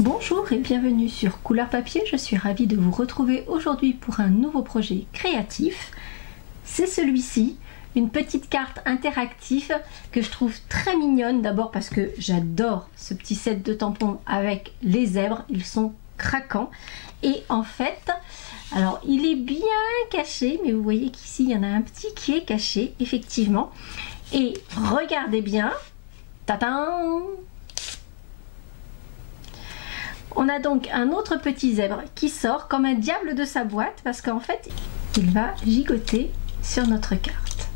Bonjour et bienvenue sur Couleur Papier, je suis ravie de vous retrouver aujourd'hui pour un nouveau projet créatif. C'est celui-ci, une petite carte interactive que je trouve très mignonne, d'abord parce que j'adore ce petit set de tampons avec les zèbres, ils sont craquants. Et en fait, alors il est bien caché, mais vous voyez qu'ici il y en a un petit qui est caché, effectivement. Et regardez bien, tadam! On a donc un autre petit zèbre qui sort comme un diable de sa boîte parce qu'en fait, il va gigoter sur notre carte.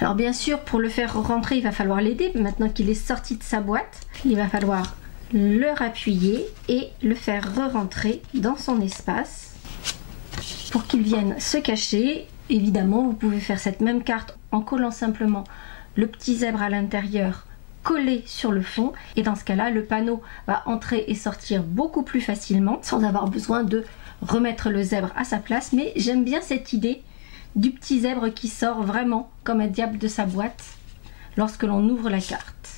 Alors bien sûr, pour le faire rentrer, il va falloir l'aider. Maintenant qu'il est sorti de sa boîte, il va falloir le rappuyer et le faire re-rentrer dans son espace pour qu'il vienne se cacher. Évidemment, vous pouvez faire cette même carte en collant simplement le petit zèbre à l'intérieur collé sur le fond, et dans ce cas là le panneau va entrer et sortir beaucoup plus facilement sans avoir besoin de remettre le zèbre à sa place. Mais j'aime bien cette idée du petit zèbre qui sort vraiment comme un diable de sa boîte lorsque l'on ouvre la carte.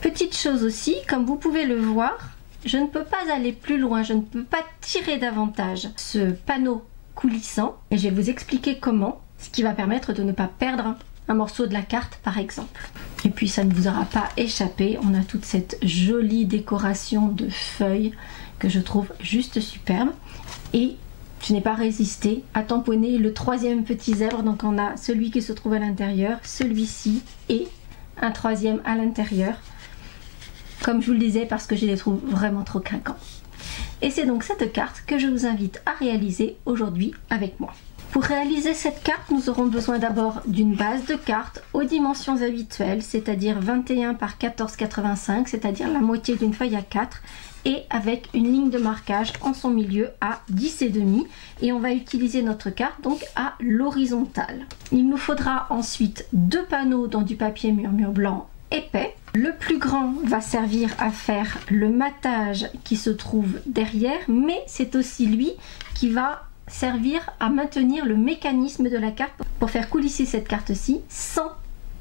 Petite chose aussi, comme vous pouvez le voir, je ne peux pas aller plus loin, je ne peux pas tirer davantage ce panneau coulissant, et je vais vous expliquer comment, ce qui va permettre de ne pas perdre un morceau de la carte par exemple. Et puis ça ne vous aura pas échappé, on a toute cette jolie décoration de feuilles que je trouve juste superbe. Et je n'ai pas résisté à tamponner le troisième petit zèbre, donc on a celui qui se trouve à l'intérieur, celui-ci et un troisième à l'intérieur, comme je vous le disais, parce que je les trouve vraiment trop craquants. Et c'est donc cette carte que je vous invite à réaliser aujourd'hui avec moi. Pour réaliser cette carte, nous aurons besoin d'abord d'une base de carte aux dimensions habituelles, c'est-à-dire 21 par 14,85, c'est-à-dire la moitié d'une feuille à 4, et avec une ligne de marquage en son milieu à 10,5, et on va utiliser notre carte donc à l'horizontale. Il nous faudra ensuite deux panneaux dans du papier murmure blanc épais. Le plus grand va servir à faire le matage qui se trouve derrière, mais c'est aussi lui qui va servir à maintenir le mécanisme de la carte pour faire coulisser cette carte-ci sans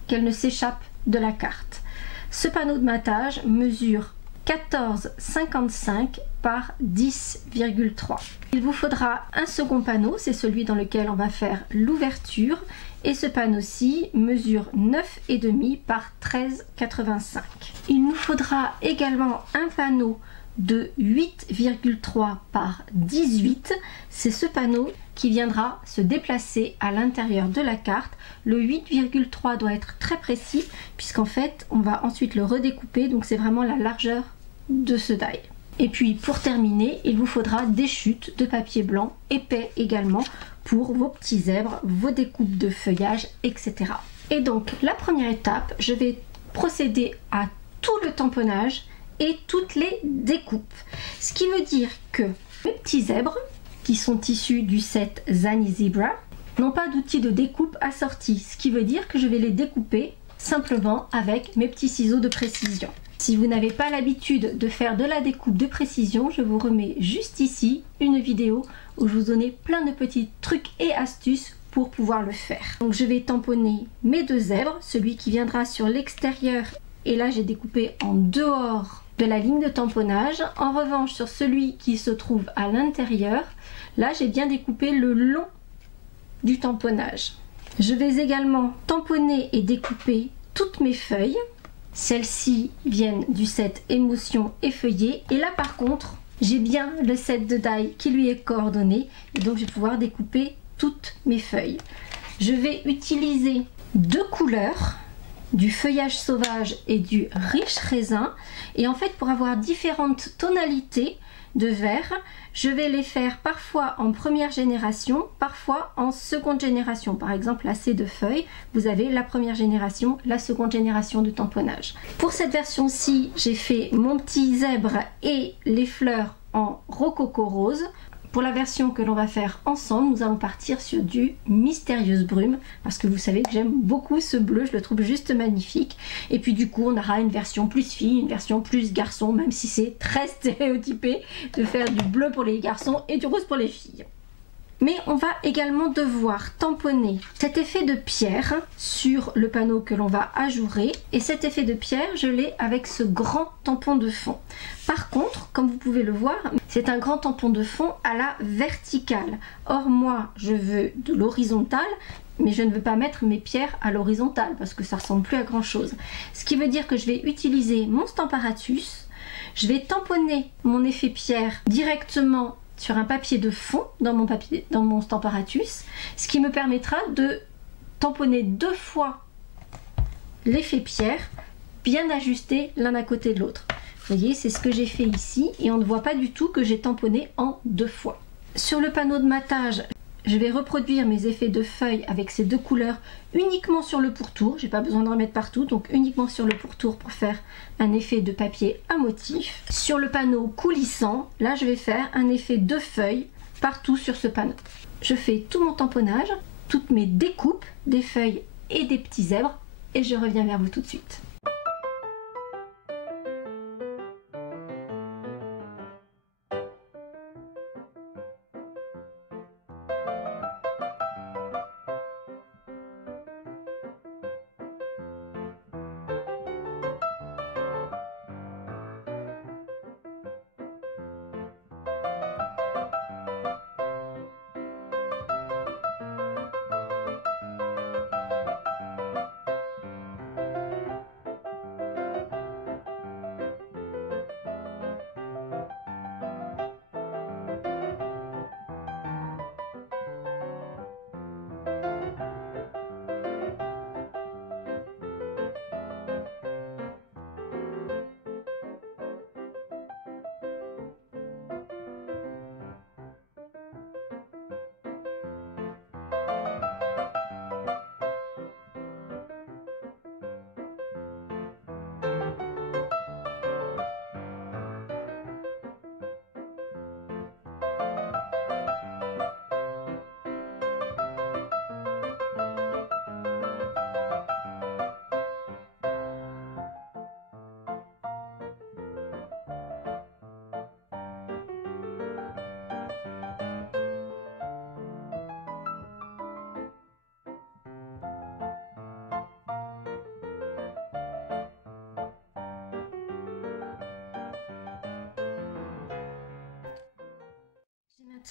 qu'elle ne s'échappe de la carte. Ce panneau de matage mesure 14,55 par 10,3. Il vous faudra un second panneau, c'est celui dans lequel on va faire l'ouverture, et ce panneau-ci mesure 9,5 par 13,85. Il nous faudra également un panneau de 8,3 par 18, c'est ce panneau qui viendra se déplacer à l'intérieur de la carte. Le 8,3 doit être très précis puisqu'en fait on va ensuite le redécouper, donc c'est vraiment la largeur de ce die. Et puis pour terminer, il vous faudra des chutes de papier blanc épais également pour vos petits zèbres, vos découpes de feuillage, etc. Et donc la première étape, je vais procéder à tout le tamponnage et toutes les découpes. Ce qui veut dire que mes petits zèbres, qui sont issus du set Zany Zebra, n'ont pas d'outil de découpe assorti. Ce qui veut dire que je vais les découper simplement avec mes petits ciseaux de précision. Si vous n'avez pas l'habitude de faire de la découpe de précision, je vous remets juste ici une vidéo où je vous donne plein de petits trucs et astuces pour pouvoir le faire. Donc je vais tamponner mes deux zèbres, celui qui viendra sur l'extérieur, et là j'ai découpé en dehors de la ligne de tamponnage. En revanche, sur celui qui se trouve à l'intérieur, là j'ai bien découpé le long du tamponnage. Je vais également tamponner et découper toutes mes feuilles. Celles-ci viennent du set émotion effeuillée, et là par contre j'ai bien le set de die qui lui est coordonné, et donc je vais pouvoir découper toutes mes feuilles. Je vais utiliser deux couleurs, du feuillage sauvage et du riche raisin, et en fait pour avoir différentes tonalités de vert, je vais les faire parfois en première génération, parfois en seconde génération. Par exemple là c'est deux feuilles, vous avez la première génération, la seconde génération de tamponnage. Pour cette version-ci, j'ai fait mon petit zèbre et les fleurs en rococo rose. Pour la version que l'on va faire ensemble, nous allons partir sur du Mystérieuse Brume, parce que vous savez que j'aime beaucoup ce bleu, je le trouve juste magnifique. Et puis du coup, on aura une version plus fille, une version plus garçon, même si c'est très stéréotypé de faire du bleu pour les garçons et du rose pour les filles. Mais on va également devoir tamponner cet effet de pierre sur le panneau que l'on va ajourer. Et cet effet de pierre, je l'ai avec ce grand tampon de fond. Par contre, comme vous pouvez le voir, c'est un grand tampon de fond à la verticale. Or moi, je veux de l'horizontale, mais je ne veux pas mettre mes pierres à l'horizontale parce que ça ressemble plus à grand chose. Ce qui veut dire que je vais utiliser mon Stamparatus. Je vais tamponner mon effet pierre directement sur un papier de fond dans mon Stamparatus, ce qui me permettra de tamponner 2 fois l'effet pierre, bien ajusté l'un à côté de l'autre. Vous voyez, c'est ce que j'ai fait ici et on ne voit pas du tout que j'ai tamponné en 2 fois. Sur le panneau de matage, je vais reproduire mes effets de feuilles avec ces 2 couleurs uniquement sur le pourtour. J'ai pas besoin de remettre partout, donc uniquement sur le pourtour pour faire un effet de papier à motif. Sur le panneau coulissant, là je vais faire un effet de feuilles partout sur ce panneau. Je fais tout mon tamponnage, toutes mes découpes des feuilles et des petits zèbres et je reviens vers vous tout de suite.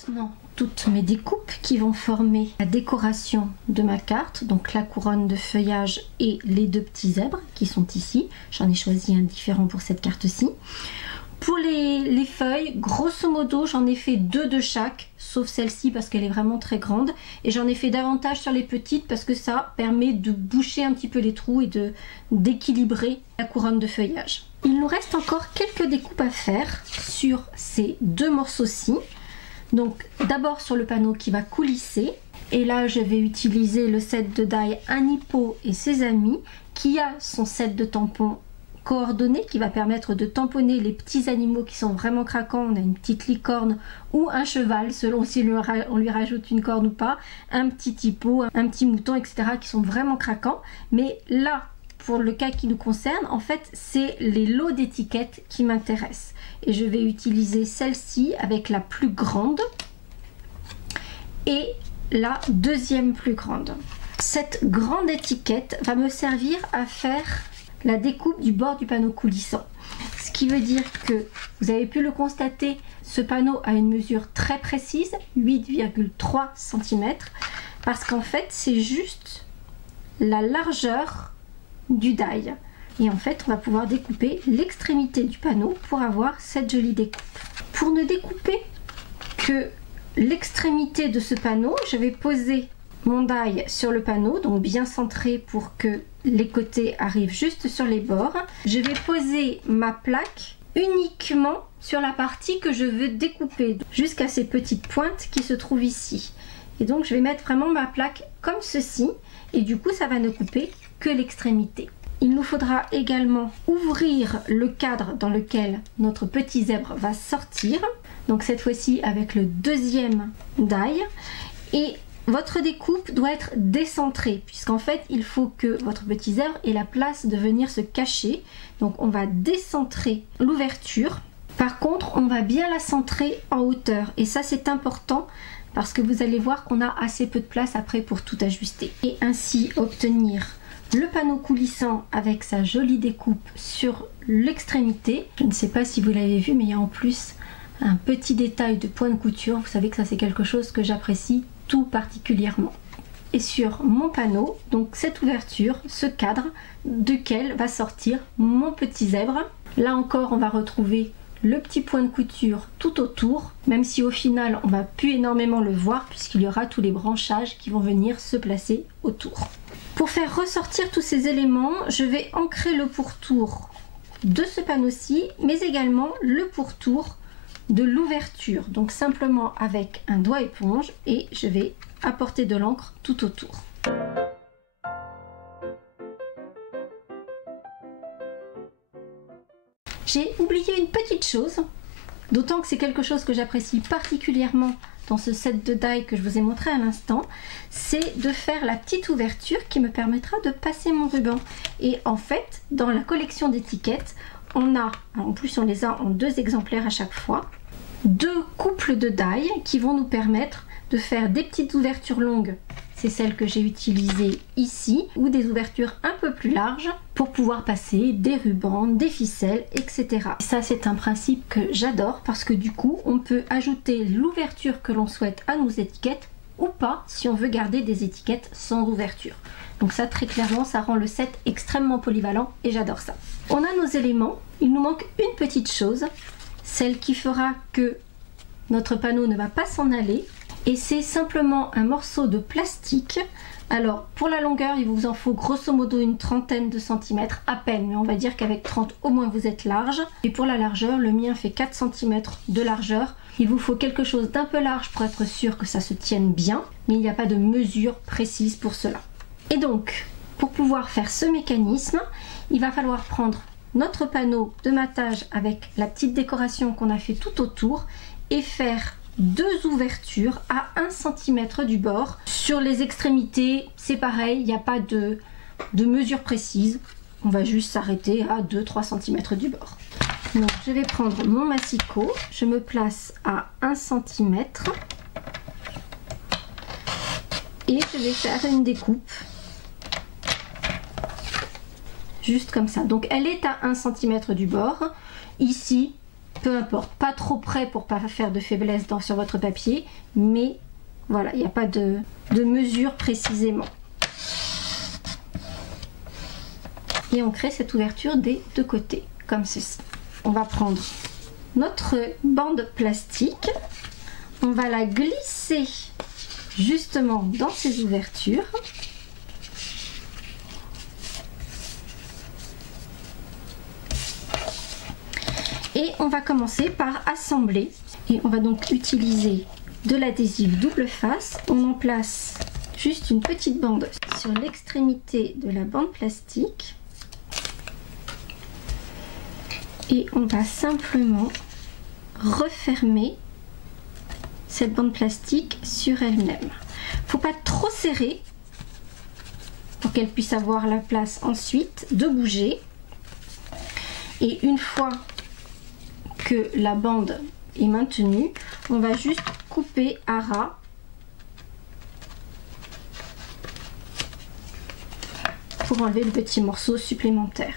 Maintenant toutes mes découpes qui vont former la décoration de ma carte, donc la couronne de feuillage et les 2 petits zèbres qui sont ici. J'en ai choisi un différent pour cette carte-ci. Pour les feuilles, grosso modo, j'en ai fait 2 de chaque, sauf celle-ci parce qu'elle est vraiment très grande. Et j'en ai fait davantage sur les petites parce que ça permet de boucher un petit peu les trous et d'équilibrer la couronne de feuillage. Il nous reste encore quelques découpes à faire sur ces 2 morceaux-ci. Donc d'abord sur le panneau qui va coulisser, et là je vais utiliser le set de die Anipo et ses amis qui a son set de tampons coordonné qui va permettre de tamponner les petits animaux qui sont vraiment craquants. On a une petite licorne ou un cheval selon si on lui rajoute une corne ou pas, un petit hippo, un petit mouton, etc. qui sont vraiment craquants. Mais là, pour le cas qui nous concerne, en fait c'est les lots d'étiquettes qui m'intéressent. Et je vais utiliser celle-ci avec la plus grande et la deuxième plus grande. Cette grande étiquette va me servir à faire la découpe du bord du panneau coulissant. Ce qui veut dire que, vous avez pu le constater, ce panneau a une mesure très précise, 8,3 cm, parce qu'en fait c'est juste la largeur du die. Et en fait on va pouvoir découper l'extrémité du panneau pour avoir cette jolie découpe. Pour ne découper que l'extrémité de ce panneau, je vais poser mon die sur le panneau, donc bien centré pour que les côtés arrivent juste sur les bords. Je vais poser ma plaque uniquement sur la partie que je veux découper, jusqu'à ces petites pointes qui se trouvent ici. Et donc je vais mettre vraiment ma plaque comme ceci, et du coup ça va ne couper que l'extrémité. Il nous faudra également ouvrir le cadre dans lequel notre petit zèbre va sortir, donc cette fois-ci avec le deuxième die, et votre découpe doit être décentrée puisqu'en fait il faut que votre petit zèbre ait la place de venir se cacher. Donc on va décentrer l'ouverture. Par contre on va bien la centrer en hauteur, et ça c'est important parce que vous allez voir qu'on a assez peu de place après pour tout ajuster. Et ainsi obtenir le panneau coulissant avec sa jolie découpe sur l'extrémité. Je ne sais pas si vous l'avez vu, mais il y a en plus un petit détail de point de couture. Vous savez que ça c'est quelque chose que j'apprécie tout particulièrement. Et sur mon panneau, donc cette ouverture, ce cadre, duquel va sortir mon petit zèbre. Là encore, on va retrouver le petit point de couture tout autour, même si au final on va plus énormément le voir puisqu'il y aura tous les branchages qui vont venir se placer autour. Pour faire ressortir tous ces éléments, je vais ancrer le pourtour de ce panneau-ci, mais également le pourtour de l'ouverture, donc simplement avec un doigt éponge, et je vais apporter de l'encre tout autour. J'ai oublié une petite chose, d'autant que c'est quelque chose que j'apprécie particulièrement dans ce set de die que je vous ai montré à l'instant, c'est de faire la petite ouverture qui me permettra de passer mon ruban. Et en fait, dans la collection d'étiquettes, on a, en plus on les a en 2 exemplaires à chaque fois, 2 couples de die qui vont nous permettre de faire des petites ouvertures longues, c'est celle que j'ai utilisée ici, ou des ouvertures un peu plus larges pour pouvoir passer des rubans, des ficelles, etc. Et ça c'est un principe que j'adore parce que du coup on peut ajouter l'ouverture que l'on souhaite à nos étiquettes ou pas si on veut garder des étiquettes sans ouverture. Donc ça très clairement ça rend le set extrêmement polyvalent et j'adore ça. On a nos éléments, il nous manque une petite chose, celle qui fera que notre panneau ne va pas s'en aller. Et c'est simplement un morceau de plastique. Alors pour la longueur il vous en faut grosso modo une trentaine de centimètres à peine, mais on va dire qu'avec 30 au moins vous êtes large. Et pour la largeur, le mien fait 4 cm de largeur. Il vous faut quelque chose d'un peu large pour être sûr que ça se tienne bien, mais il n'y a pas de mesure précise pour cela. Et donc pour pouvoir faire ce mécanisme, il va falloir prendre notre panneau de matage avec la petite décoration qu'on a fait tout autour et faire 2 ouvertures à 1 cm du bord. Sur les extrémités, c'est pareil, il n'y a pas de mesure précise. On va juste s'arrêter à 2-3 cm du bord. Donc je vais prendre mon massicot, je me place à 1 cm et je vais faire une découpe. Juste comme ça. Donc elle est à 1 cm du bord. Ici, peu importe, pas trop près pour pas faire de faiblesse sur votre papier, mais voilà, il n'y a pas de mesure précisément. Et on crée cette ouverture des 2 côtés, comme ceci. On va prendre notre bande plastique, on va la glisser justement dans ces ouvertures. Et on va commencer par assembler. Et on va donc utiliser de l'adhésif double face. On en place juste une petite bande sur l'extrémité de la bande plastique. Et on va simplement refermer cette bande plastique sur elle-même. Il ne faut pas trop serrer pour qu'elle puisse avoir la place ensuite de bouger. Et une fois que la bande est maintenue, on va juste couper à ras pour enlever le petit morceau supplémentaire.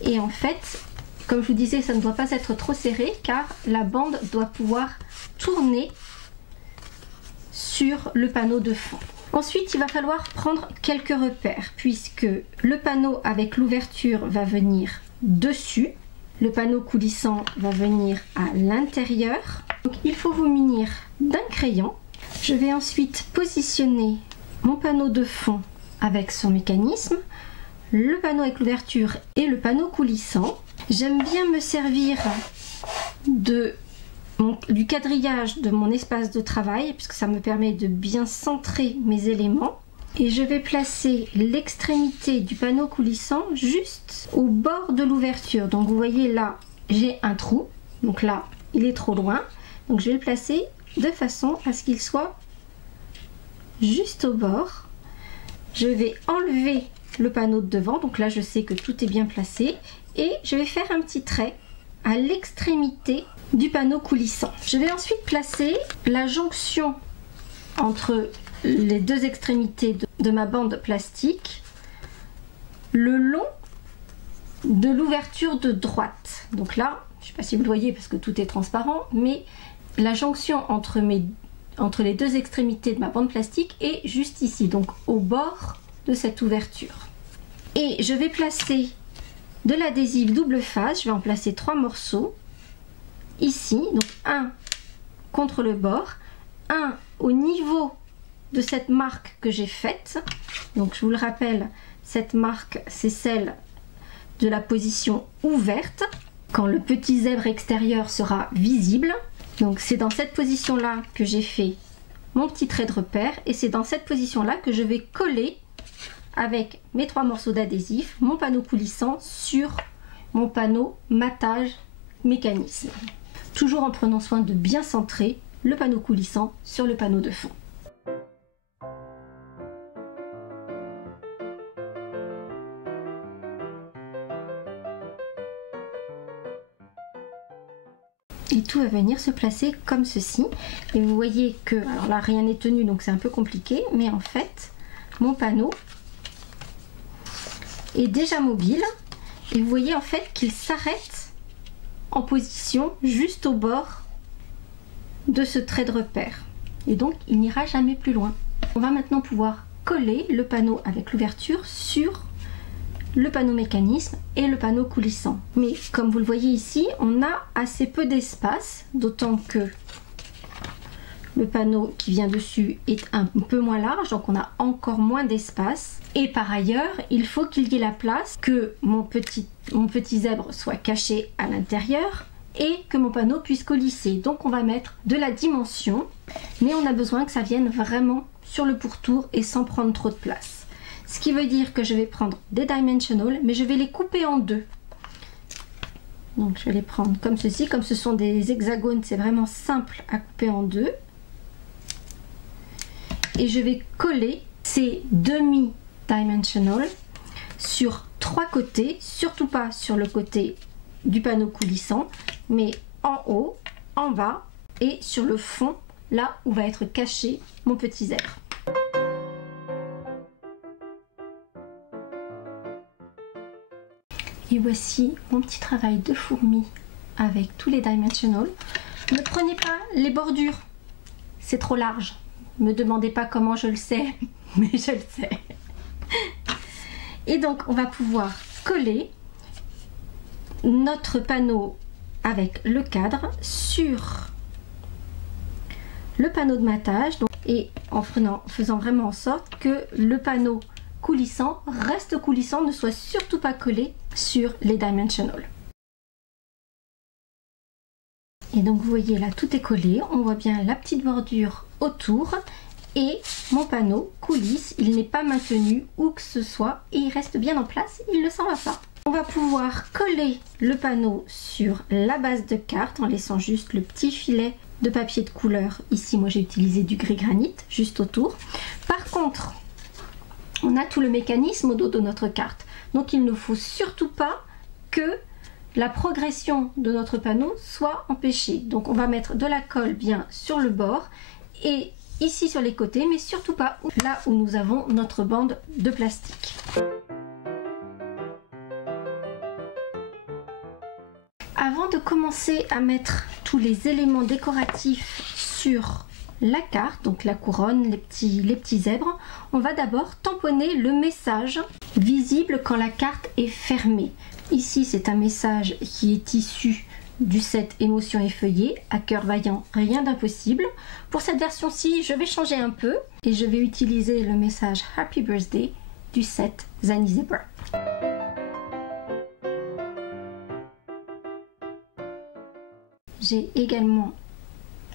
Et en fait, comme je vous disais, ça ne doit pas être trop serré car la bande doit pouvoir tourner sur le panneau de fond. Ensuite, il va falloir prendre quelques repères puisque le panneau avec l'ouverture va venir dessus. Le panneau coulissant va venir à l'intérieur. Donc il faut vous munir d'un crayon. Je vais ensuite positionner mon panneau de fond avec son mécanisme, le panneau avec l'ouverture et le panneau coulissant. J'aime bien me servir du quadrillage de mon espace de travail puisque ça me permet de bien centrer mes éléments. Et je vais placer l'extrémité du panneau coulissant juste au bord de l'ouverture. Donc vous voyez là, j'ai un trou. Donc là, il est trop loin. Donc je vais le placer de façon à ce qu'il soit juste au bord. Je vais enlever le panneau de devant. Donc là, je sais que tout est bien placé. Et je vais faire un petit trait à l'extrémité du panneau coulissant. Je vais ensuite placer la jonction entre les deux extrémités de ma bande plastique le long de l'ouverture de droite. Donc là, je ne sais pas si vous le voyez parce que tout est transparent, mais la jonction entre les deux extrémités de ma bande plastique est juste ici, donc au bord de cette ouverture. Et je vais placer de l'adhésif double face, je vais en placer 3 morceaux ici, donc un contre le bord, un au niveau de cette marque que j'ai faite. Donc je vous le rappelle, cette marque c'est celle de la position ouverte, quand le petit zèbre extérieur sera visible. Donc c'est dans cette position là que j'ai fait mon petit trait de repère, et c'est dans cette position là que je vais coller avec mes 3 morceaux d'adhésif mon panneau coulissant sur mon panneau matage mécanisme, toujours en prenant soin de bien centrer le panneau coulissant sur le panneau de fond. Et tout va venir se placer comme ceci. Et vous voyez que, alors là rien n'est tenu donc c'est un peu compliqué, mais en fait mon panneau est déjà mobile. Et vous voyez en fait qu'il s'arrête en position juste au bord de ce trait de repère. Et donc il n'ira jamais plus loin. On va maintenant pouvoir coller le panneau avec l'ouverture sur le panneau mécanisme et le panneau coulissant. Mais comme vous le voyez ici, on a assez peu d'espace, d'autant que le panneau qui vient dessus est un peu moins large, donc on a encore moins d'espace. Et par ailleurs, il faut qu'il y ait la place, que mon petit zèbre soit caché à l'intérieur et que mon panneau puisse coulisser. Donc on va mettre de la dimension, mais on a besoin que ça vienne vraiment sur le pourtour et sans prendre trop de place. Ce qui veut dire que je vais prendre des dimensionals, mais je vais les couper en deux. Donc je vais les prendre comme ceci, comme ce sont des hexagones, c'est vraiment simple à couper en deux. Et je vais coller ces demi-dimensionals sur 3 côtés, surtout pas sur le côté du panneau coulissant, mais en haut, en bas et sur le fond, là où va être caché mon petit zèbre. Et voici mon petit travail de fourmi avec tous les dimensionals. Ne prenez pas les bordures, c'est trop large. Ne me demandez pas comment je le sais, mais je le sais. Et donc on va pouvoir coller notre panneau avec le cadre sur le panneau de matage, et en faisant vraiment en sorte que le panneau coulissant reste coulissant, ne soit surtout pas collé sur les dimensionals. Et donc vous voyez là, tout est collé, on voit bien la petite bordure autour et mon panneau coulisse, il n'est pas maintenu où que ce soit et il reste bien en place, il ne s'en va pas. On va pouvoir coller le panneau sur la base de carte en laissant juste le petit filet de papier de couleur. Ici moi j'ai utilisé du gris granit juste autour. Par contre, on a tout le mécanisme au dos de notre carte. Donc il ne faut surtout pas que la progression de notre panneau soit empêchée. Donc on va mettre de la colle bien sur le bord et ici sur les côtés, mais surtout pas là où nous avons notre bande de plastique. Avant de commencer à mettre tous les éléments décoratifs sur la carte, donc la couronne, les petits zèbres, on va d'abord tamponner le message visible quand la carte est fermée. Ici c'est un message qui est issu du set Émotions effeuillées, à cœur vaillant, rien d'impossible. Pour cette version-ci, je vais changer un peu et je vais utiliser le message Happy Birthday du set Zany Zebra. J'ai également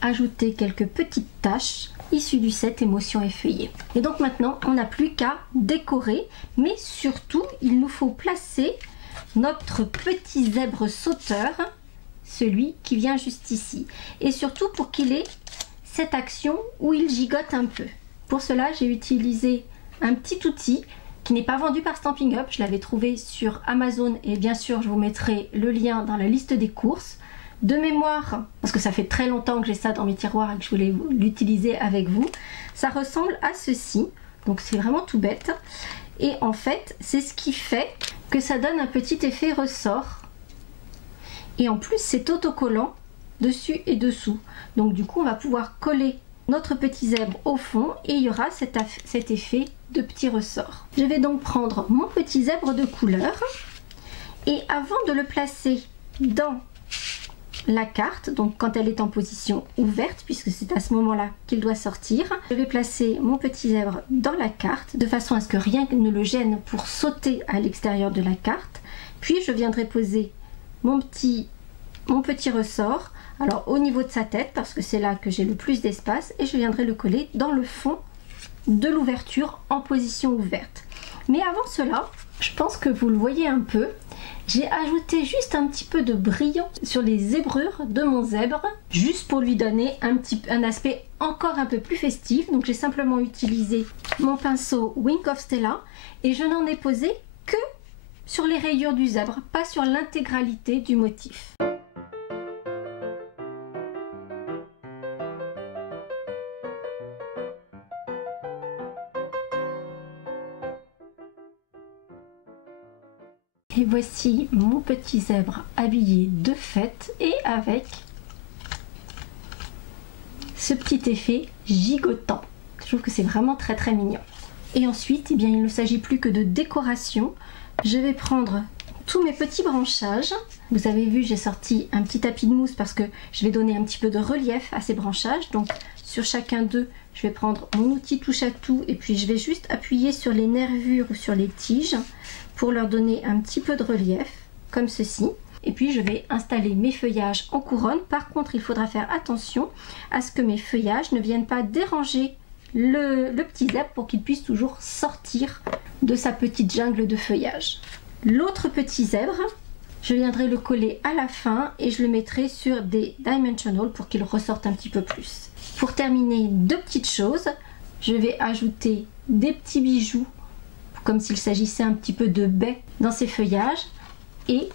ajouté quelques petites taches issues du set Émotions effeuillées. Et donc maintenant, on n'a plus qu'à décorer, mais surtout, il nous faut placer notre petit zèbre sauteur, celui qui vient juste ici. Et surtout pour qu'il ait cette action où il gigote un peu. Pour cela, j'ai utilisé un petit outil qui n'est pas vendu par Stampin' Up. Je l'avais trouvé sur Amazon et bien sûr, je vous mettrai le lien dans la liste des courses. De mémoire, parce que ça fait très longtemps que j'ai ça dans mes tiroirs et que je voulais l'utiliser avec vous, ça ressemble à ceci. Donc c'est vraiment tout bête. Et en fait, c'est ce qui fait que ça donne un petit effet ressort. Et en plus, c'est autocollant dessus et dessous. Donc du coup, on va pouvoir coller notre petit zèbre au fond et il y aura cet effet de petit ressort. Je vais donc prendre mon petit zèbre de couleur et avant de le placer dans la carte, donc quand elle est en position ouverte, puisque c'est à ce moment-là qu'il doit sortir, je vais placer mon petit zèbre dans la carte de façon à ce que rien ne le gêne pour sauter à l'extérieur de la carte. Puis je viendrai poser mon petit ressort, alors au niveau de sa tête, parce que c'est là que j'ai le plus d'espace, et je viendrai le coller dans le fond de l'ouverture en position ouverte. Mais avant cela, je pense que vous le voyez un peu, j'ai ajouté juste un petit peu de brillant sur les zébrures de mon zèbre, juste pour lui donner un aspect encore un peu plus festif. Donc j'ai simplement utilisé mon pinceau Wink of Stella et je n'en ai posé que sur les rayures du zèbre, pas sur l'intégralité du motif. Et voici mon petit zèbre habillé de fête et avec ce petit effet gigotant. Je trouve que c'est vraiment très très mignon. Et ensuite, eh bien, il ne s'agit plus que de décoration. Je vais prendre tous mes petits branchages. Vous avez vu, j'ai sorti un petit tapis de mousse parce que je vais donner un petit peu de relief à ces branchages. Donc sur chacun d'eux, je vais prendre mon outil touche à tout et puis je vais juste appuyer sur les nervures ou sur les tiges pour leur donner un petit peu de relief, comme ceci. Et puis je vais installer mes feuillages en couronne. Par contre, il faudra faire attention à ce que mes feuillages ne viennent pas déranger le petit zèbre pour qu'il puisse toujours sortir de sa petite jungle de feuillage. L'autre petit zèbre, je viendrai le coller à la fin et je le mettrai sur des dimensional pour qu'il ressorte un petit peu plus. Pour terminer, deux petites choses, je vais ajouter des petits bijoux comme s'il s'agissait un petit peu de baies dans ces feuillages et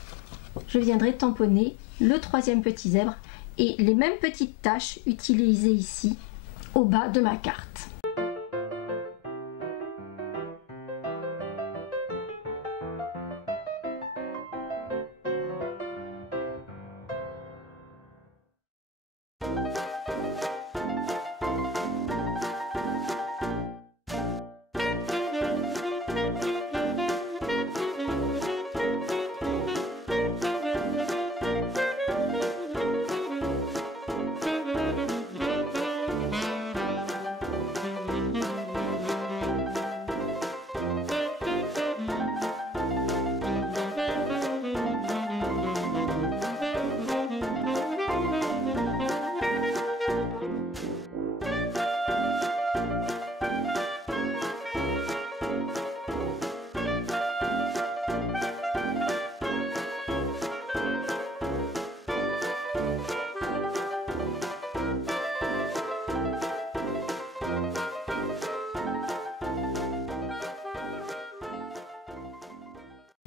je viendrai tamponner le troisième petit zèbre et les mêmes petites taches utilisées ici au bas de ma carte.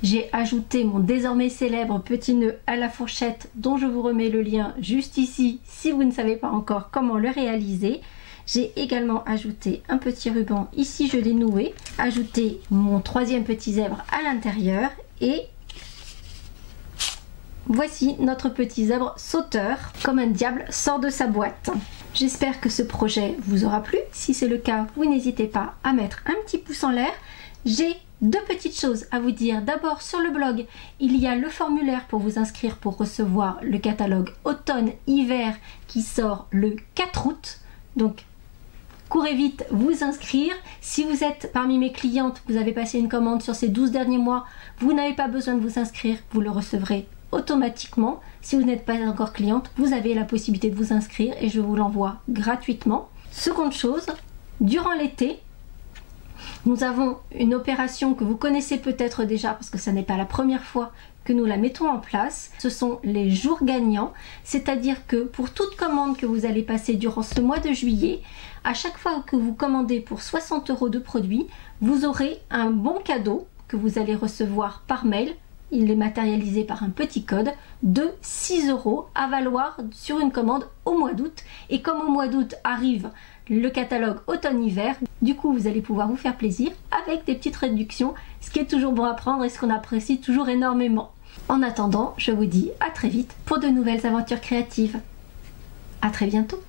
J'ai ajouté mon désormais célèbre petit nœud à la fourchette dont je vous remets le lien juste ici si vous ne savez pas encore comment le réaliser. J'ai également ajouté un petit ruban, ici je l'ai noué, ajouté mon troisième petit zèbre à l'intérieur et voici notre petit zèbre sauteur comme un diable sort de sa boîte. J'espère que ce projet vous aura plu. Si c'est le cas, vous n'hésitez pas à mettre un petit pouce en l'air. J'ai deux petites choses à vous dire. D'abord, sur le blog, il y a le formulaire pour vous inscrire pour recevoir le catalogue automne-hiver qui sort le 4 août. Donc, courez vite vous inscrire. Si vous êtes parmi mes clientes, vous avez passé une commande sur ces 12 derniers mois, vous n'avez pas besoin de vous inscrire, vous le recevrez automatiquement. Si vous n'êtes pas encore cliente, vous avez la possibilité de vous inscrire et je vous l'envoie gratuitement. Seconde chose, durant l'été, nous avons une opération que vous connaissez peut-être déjà parce que ça n'est pas la première fois que nous la mettons en place. Ce sont les jours gagnants, c'est-à-dire que pour toute commande que vous allez passer durant ce mois de juillet, à chaque fois que vous commandez pour 60 € de produits, vous aurez un bon cadeau que vous allez recevoir par mail il est matérialisé par un petit code de 6 € à valoir sur une commande au mois d'août. Et comme au mois d'août arrive le catalogue automne-hiver, du coup vous allez pouvoir vous faire plaisir avec des petites réductions, ce qui est toujours bon à prendre et ce qu'on apprécie toujours énormément. En attendant, je vous dis à très vite pour de nouvelles aventures créatives. À très bientôt.